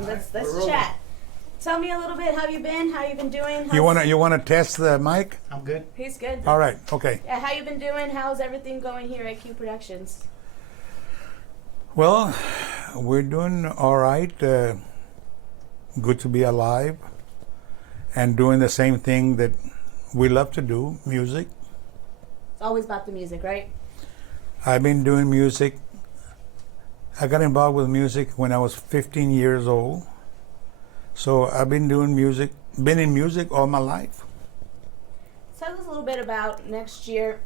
Awesome. Let's chat. Tell me a little bit how you been. How you been doing? You wanna test the mic? I'm good. He's good. All right. Okay. Yeah. How you been doing? How's everything going here at Q Productions? Well, we're doing all right. Good to be alive and doing the same thing that we love to do, music. It's always about the music, right? I've been doing music. I got involved with music when I was 15 years old. So I've been doing music, been in music all my life. Tell us a little bit about next year.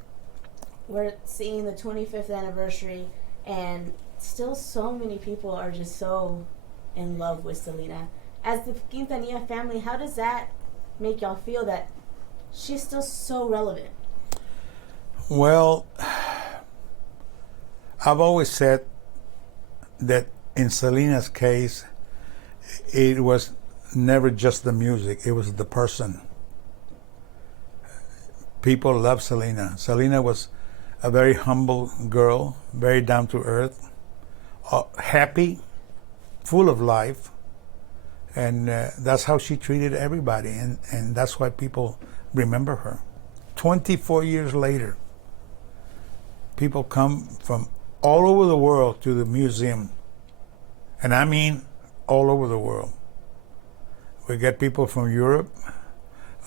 We're seeing the 25th anniversary, and still so many people are just so in love with Selena. As the Quintanilla family, how does that make y'all feel that she's still so relevant? Well, I've always said that in Selena's case, it was never just the music, it was the person. People love Selena. Selena was a very humble girl, very down to earth, happy, full of life, and that's how she treated everybody, and that's why people remember her. 24 years later, people come from all over the world to the museum, and I mean all over the world. We get people from Europe,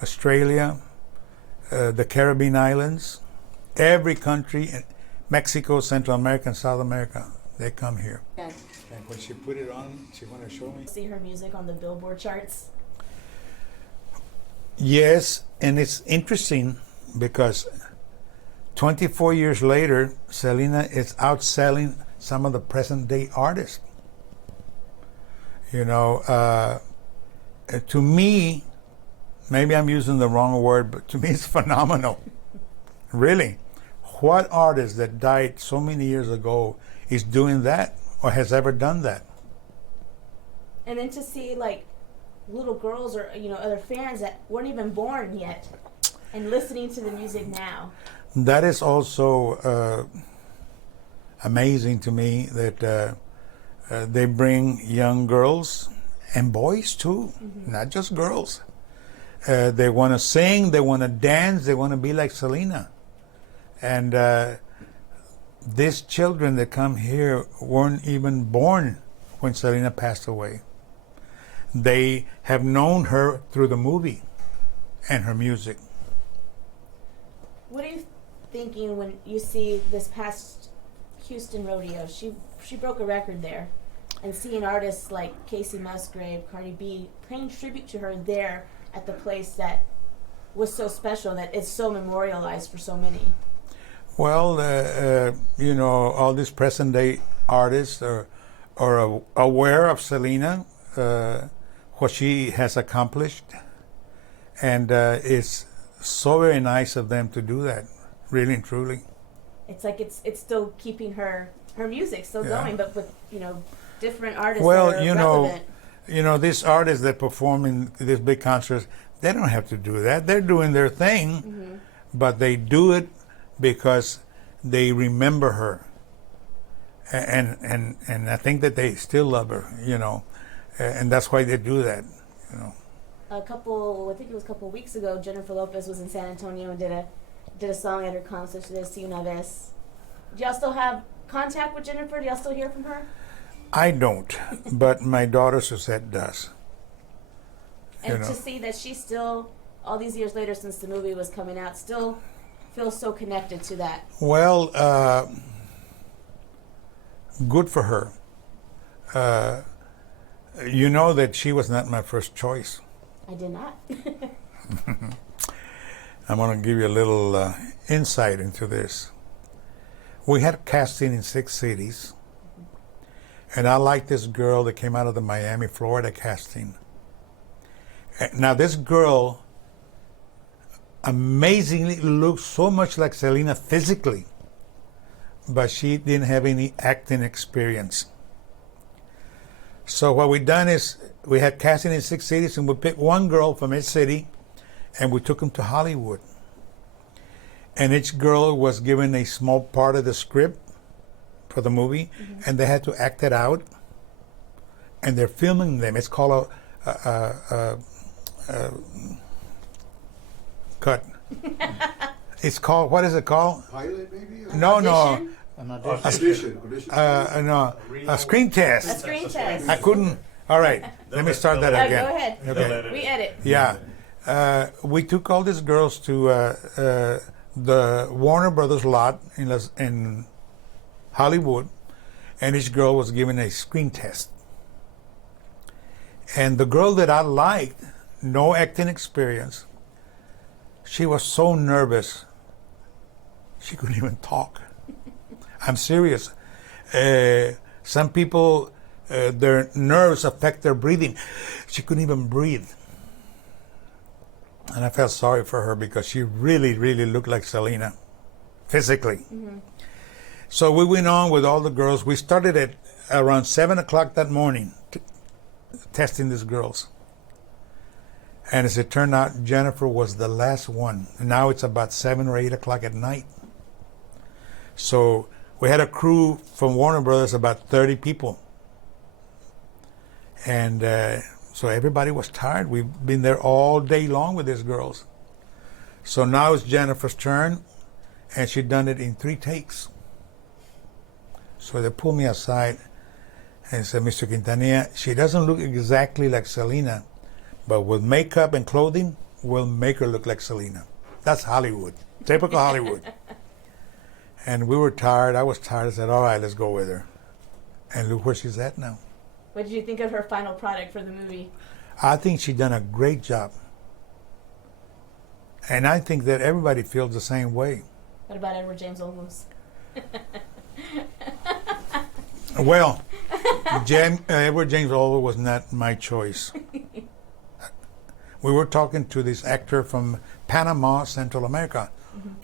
Australia, the Caribbean islands, every country, Mexico, Central America, and South America, they come here. Yeah. And when she put it on, she wanted to show me. See her music on the Billboard charts. Yes, and it's interesting because 24 years later, Selena is outselling some of the present day artists. You know, to me, maybe I'm using the wrong word, but to me it's phenomenal. Really. What artist that died so many years ago is doing that or has ever done that? And then to see like little girls or other fans that weren't even born yet and listening to the music now. That is also amazing to me that they bring young girls and boys too, not just girls. They want to sing, they want to dance, they want to be like Selena. And these children that come here weren't even born when Selena passed away. They have known her through the movie and her music. What are you thinking when you see this past Houston rodeo? She broke a record there, and seeing artists like Casey Musgrave, Cardi B paying tribute to her there at the place that was so special, that it's so memorialized for so many. Well, all these present day artists are aware of Selena, what she has accomplished, and it's so very nice of them to do that, really and truly. It's like it's still keeping her music still going, but with different artists. Well, that are relevant. These artists that perform in these big concerts, they don't have to do that. They're doing their thing, but they do it because they remember her, and I think that they still love her, and that's why they do that, I think it was a couple of weeks ago, Jennifer Lopez was in San Antonio and did a song at her concert. She did "Si Una Vez." Do y'all still have contact with Jennifer? Do y'all still hear from her? I don't, but my daughter Suzette does. And to see that she still, all these years later since the movie was coming out, still feels so connected to that. Well, good for her. You know that she was not my first choice. I did not. I'm going to give you a little insight into this. We had casting in 6 cities, and I liked this girl that came out of the Miami, Florida casting. Now, this girl amazingly looked so much like Selena physically, but she didn't have any acting experience. So what we done is we had casting in 6 cities, and we picked one girl from each city, and we took them to Hollywood. And each girl was given a small part of the script for the movie, and they had to act it out. and they're filming them. It's called a cut. It's called, what is it called? Pilot, maybe? No, Audition? An Audition. no, a screen A test. screen test. I couldn't. All right, let me start that Go again. ahead. Okay. We edit. Yeah, we took all these girls to the Warner Brothers lot in Hollywood, and each girl was given a screen test. And the girl that I liked, no acting experience, she was so nervous, she couldn't even talk. I'm serious. Some people, their nerves affect their breathing. She couldn't even breathe. And I felt sorry for her because she really, really looked like Selena, physically. Mm-hmm. So we went on with all the girls. We started at around 7 o'clock that morning, testing these girls. And as it turned out, Jennifer was the last one. And now it's about 7 or 8 o'clock at night. So we had a crew from Warner Brothers, about 30 people. And so everybody was tired. We've been there all day long with these girls. So now it's Jennifer's turn, and she'd done it in 3 takes. So they pulled me aside and said, Mr. Quintanilla, she doesn't look exactly like Selena, but with makeup and clothing, we'll make her look like Selena. That's Hollywood, typical Hollywood. And we were tired. I was tired. I said, all right, let's go with her. And look where she's at now. What did you think of her final product for the movie? I think she done a great job. And I think that everybody feels the same way. What about Edward James Olmos? Well, Edward James Olmos was not my choice. We were talking to this actor from Panama, Central America,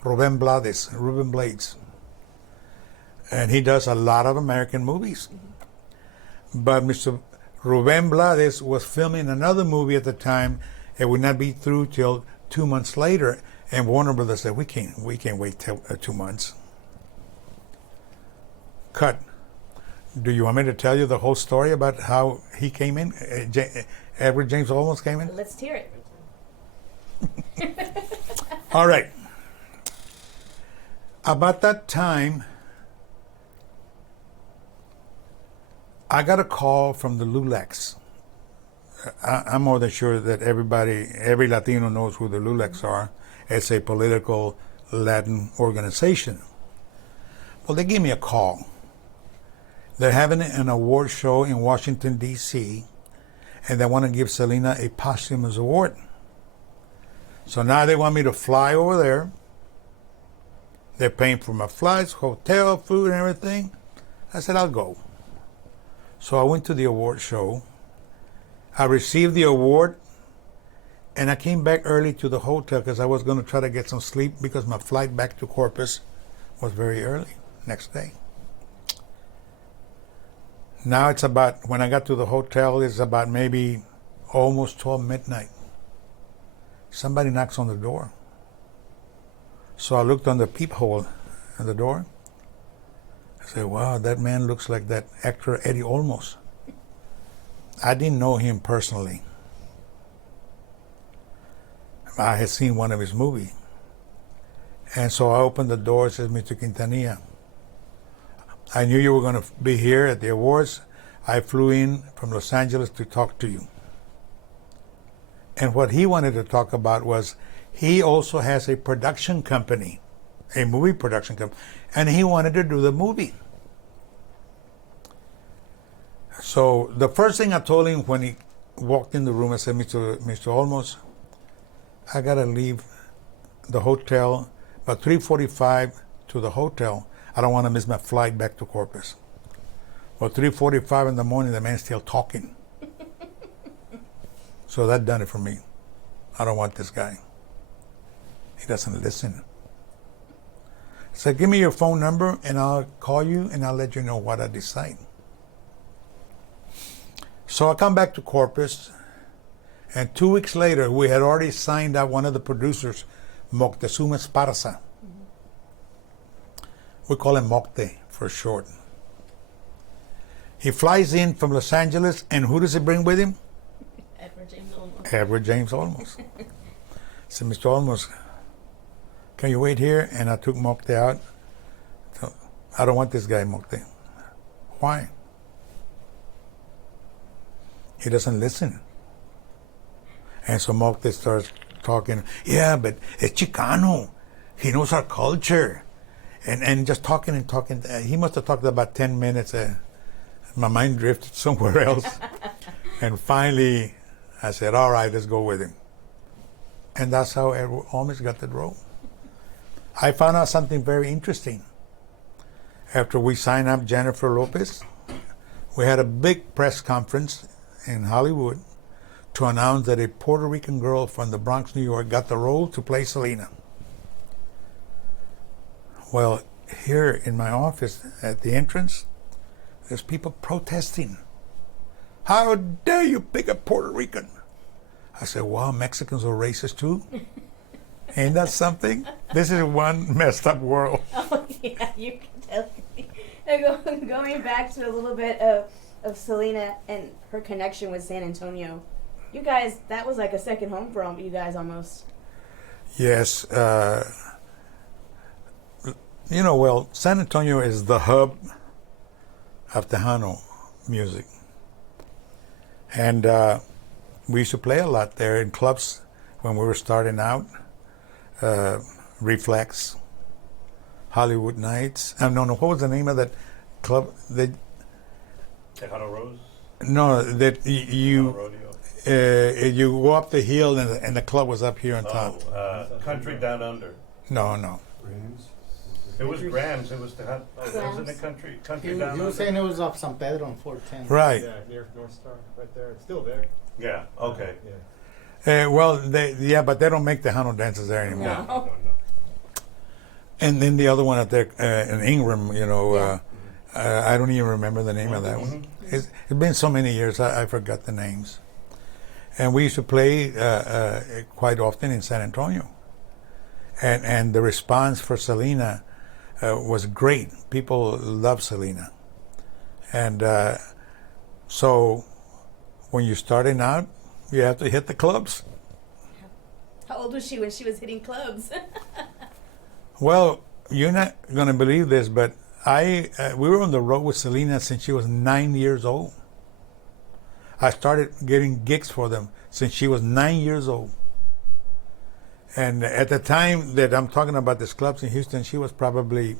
Ruben Blades. And he does a lot of American movies. But Mr. Ruben Blades was filming another movie at the time. It would not be through till 2 months later. And Warner Brothers said, we can't wait till 2 months. Cut. Do you want me to tell you the whole story about how he came in? Edward James Olmos came in? Let's hear it. All right. About that time, I got a call from the LULACs. I'm more than sure that every Latino knows who the LULACs are. It's a political Latin organization. Well, they gave me a call. They're having an award show in Washington, D.C., and they want to give Selena a posthumous award. So now they want me to fly over there. They're paying for my flights, hotel, food, and everything. I said, I'll go. So I went to the award show. I received the award, and I came back early to the hotel because I was going to try to get some sleep because my flight back to Corpus was very early next day. Now it's about, when I got to the hotel, it's about maybe almost 12 midnight. Somebody knocks on the door. So I looked on the peephole at the door. I said, wow, that man looks like that actor Eddie Olmos. I didn't know him personally. I had seen one of his movies. And so I opened the door and said, Mr. Quintanilla, I knew you were going to be here at the awards. I flew in from Los Angeles to talk to you. And what he wanted to talk about was he also has a production company, a movie production company, and he wanted to do the movie. So the first thing I told him when he walked in the room, I said, Mr. Olmos, I got to leave the hotel about 3:45 to the hotel. I don't want to miss my flight back to Corpus. Well, 3:45 in the morning, the man's still talking. So that done it for me. I don't want this guy. He doesn't listen. I said, give me your phone number and I'll call you and I'll let you know what I decide. So I come back to Corpus, and 2 weeks later, we had already signed out one of the producers, Moctezuma Esparza. We call him Mocte for short. He flies in from Los Angeles, and who does he bring with him? Edward James Olmos. Edward James Olmos. So, Mr. Olmos, can you wait here? And I took Mocte out. So, I don't want this guy, Mocte. Why? He doesn't listen. And so Mocte starts talking, yeah, but it's Chicano. He knows our culture. And just talking and talking. He must have talked about 10 minutes. My mind drifted somewhere else. And finally, I said, all right, let's go with him. And that's how Edward Olmos got the role. I found out something very interesting. After we signed up Jennifer Lopez, we had a big press conference in Hollywood to announce that a Puerto Rican girl from the Bronx, New York, got the role to play Selena. Well, here in my office at the entrance, there's people protesting. How dare you pick a Puerto Rican? I said, wow, Mexicans are racist too? Ain't that something? This is one messed up world. Oh, yeah, you can tell me. Going back to a little bit of Selena and her connection with San Antonio. You guys, that was like a second home for you guys almost. Yes. Well, San Antonio is the hub of Tejano music. And we used to play a lot there in clubs when we were starting out. Reflex, Hollywood Nights. No, what was the name of that club? Tejano Rose? No, that you go up the hill and the club was up here on top. Country Down Under. No. It was Grams. It was Tejano. Wasn't it Country Down Under? You were saying it was off San Pedro on 410. Right. Yeah, near North Star, right there. It's still there. Yeah. Okay. Yeah. But they don't make Tejano dances there anymore. No. And then the other one out there in Ingram, I don't even remember the name of that one. It's been so many years, I forgot the names. And we used to play quite often in San Antonio. And the response for Selena was great. People love Selena. And so when you're starting out, you have to hit the clubs. How old was she when she was hitting clubs? Well, you're not going to believe this, but we were on the road with Selena since she was 9 years old. I started getting gigs for them since she was 9 years old. And at the time that I'm talking about these clubs in Houston, she was probably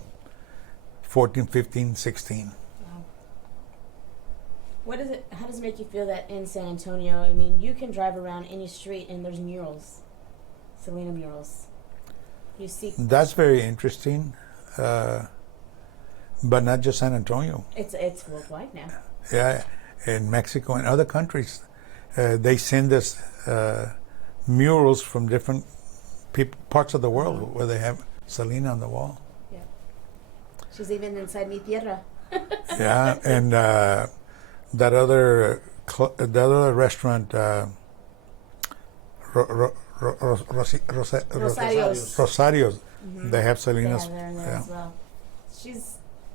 14, 15, 16. Wow. How does it make you feel that in San Antonio, I mean, you can drive around any street and there's murals, Selena murals. You see. That's very interesting, but not just San Antonio. It's worldwide now. Yeah, in Mexico and other countries, they send us murals from different parts of the world where they have Selena on the wall. Yeah. She's even inside Mi Tierra. Yeah, and that other restaurant, Rosario's. Mm-hmm. They have Selena's. They have her in there as well.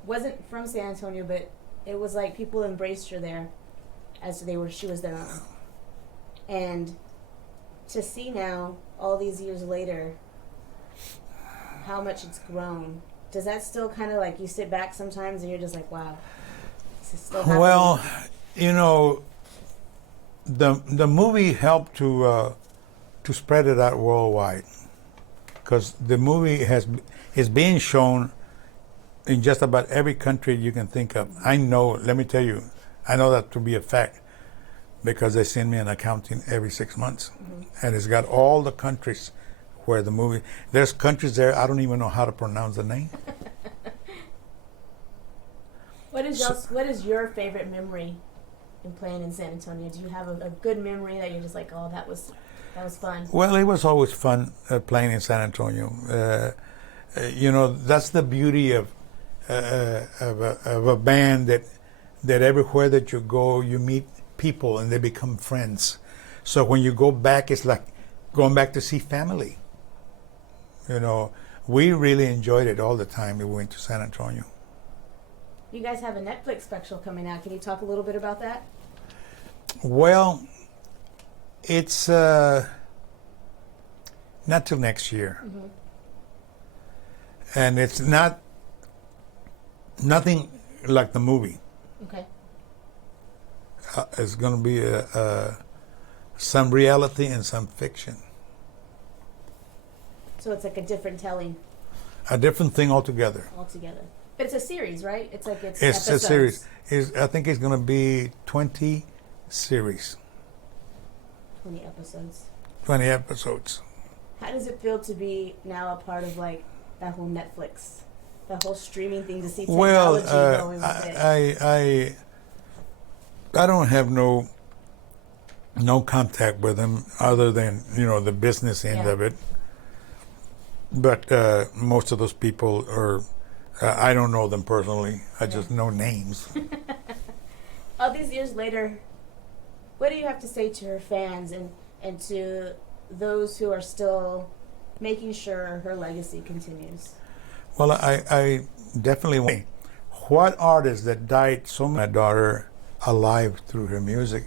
Wasn't from San Antonio, but it was like people embraced her there, as she was their own. And to see now, all these years later, how much it's grown. Does that still kind of like you sit back sometimes and you're just like, wow, this is still happening? Well, the movie helped to spread it out worldwide, because the movie is being shown in just about every country you can think of. Let me tell you, I know that to be a fact, because they send me an accounting every 6 months, and it's got all the countries where the movie. There's countries there I don't even know how to pronounce the name. What is your favorite memory in playing in San Antonio? Do you have a good memory that you're just like, oh, that was fun? Well, it was always fun playing in San Antonio. That's the beauty of a band that everywhere that you go, you meet people and they become friends. So when you go back, it's like going back to see family. We really enjoyed it all the time we went to San Antonio. You guys have a Netflix special coming out. Can you talk a little bit about that? Well, it's not till next year. Mm-hmm. And it's nothing like the movie. Okay. It's going to be some reality and some fiction. So it's like a different telling A different thing altogether. altogether. But it's a series, right? It's like it's It's episodes. a series. I think it's going to be 20 series, 20 episodes. 20 episodes. How does it feel to be now a part of like that whole Netflix, that whole streaming thing, to see Well, technology going with it? I don't have no contact with them other than the business end Yeah. of it. But most of those people are I don't know them personally. I just know names. All these years later, what do you have to say to her fans and to those who are still making sure her legacy continues? Well, I definitely want. What artist that died so my daughter alive through her music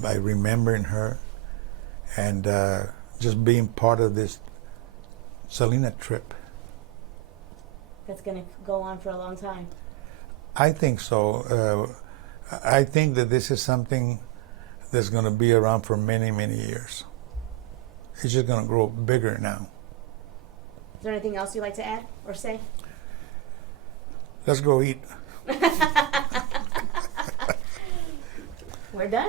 by remembering her and just being part of this Selena trip. That's going to go on for a long time. I think so. I think that this is something that's going to be around for many, many years. It's just going to grow bigger now. Is there anything else you'd like to add or say? Let's go eat. We're done.